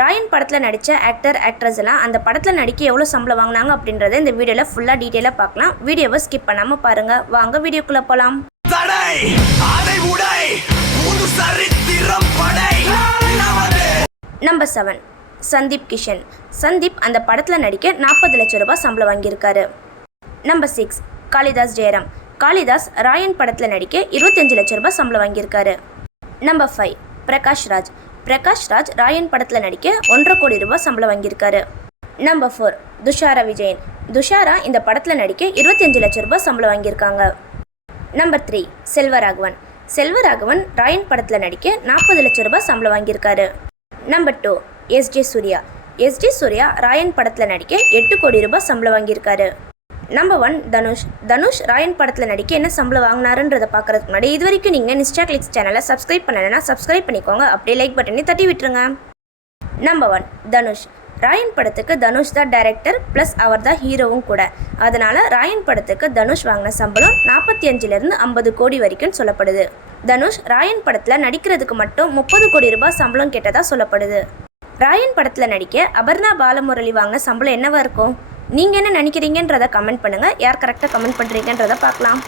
ராயன் படத்தில் நடித்த ஆக்ட்ரஸ் எல்லாம் அந்த படத்தில் நடிக்க எவ்வளோ சம்பளம் வாங்கினாங்க அப்படின்றத இந்த வீடியோவில் ஃபுல்லாக டீட்டெயிலாக பார்க்கலாம். வீடியோவை ஸ்கிப் பண்ணாமல் பாருங்கள். வாங்க வீடியோக்குள்ளே போகலாம். நம்பர் 7, சந்தீப் கிஷன். சந்தீப் அந்த படத்தில் நடிக்க 40 லட்சம் ரூபாய் சம்பளம் வாங்கியிருக்காரு. நம்பர் 6, காளிதாஸ் ஜெயராம். காளிதாஸ் ராயன் படத்தில் நடிக்க 25 லட்சம் ரூபாய் சம்பளம் வாங்கியிருக்காரு. நம்பர் 5, பிரகாஷ் ராஜ். பிரகாஷ் ராஜ் ராயன் படத்தில் நடிக்க 1.5 கோடி ரூபாய் சம்பளம் வாங்கியிருக்காரு. நம்பர் 4, துஷாரா விஜயன். துஷாரா இந்த படத்தில் நடிக்க 25 லட்சம் ரூபாய் சம்பளம் வாங்கியிருக்காங்க. நம்பர் 3, செல்வராகவன். செல்வராகவன் ராயன் படத்தில் நடிக்க 40 லட்சம் ரூபாய் சம்பளம் வாங்கியிருக்காரு. Number 2, SJ Suryah. SJ Suryah Raayan படத்தில் நடிக்க 8 கோடி ரூபாய் சம்பளம் வாங்கியிருக்காரு. நம்பர் 1, தனுஷ். தனுஷ் ராயன் படத்தில் நடிக்க என்ன சம்பளம் வாங்கினாருன்றதை பார்க்குறதுக்கு முன்னாடி இது வரைக்கும் நீங்கள் நிஷ்டா கிளிக்ஸ் சேனலை சப்ஸ்கிரைப் பண்ணலைன்னா சப்ஸ்கிரைப் பண்ணிக்கோங்க. அப்படியே லைக் பட்டனை தட்டி விட்டுருங்க. நம்பர் 1, தனுஷ். ராயன் படத்துக்கு தனுஷ் தான் டைரக்டர் ப்ளஸ் அவர் தான் ஹீரோவும் கூட. அதனால் ராயன் படத்துக்கு தனுஷ் வாங்கின சம்பளம் 45லேருந்து 50 கோடி வரைக்கும் சொல்லப்படுது. தனுஷ் ராயன் படத்தில் நடிக்கிறதுக்கு மட்டும் 30 கோடி ரூபாய் சம்பளம் கேட்டதாக சொல்லப்படுது. ராயன் படத்தில் நடிக்க அபர்ணா பாலமுரளி வாங்கின சம்பளம் என்னவா இருக்கும்? நீங்கள் என்ன நினைக்கிறீங்கன்றதை கமெண்ட் பண்ணுங்கள். யார் கரெக்டாக கமெண்ட் பண்ணுறீங்கன்றதை பார்க்கலாம்.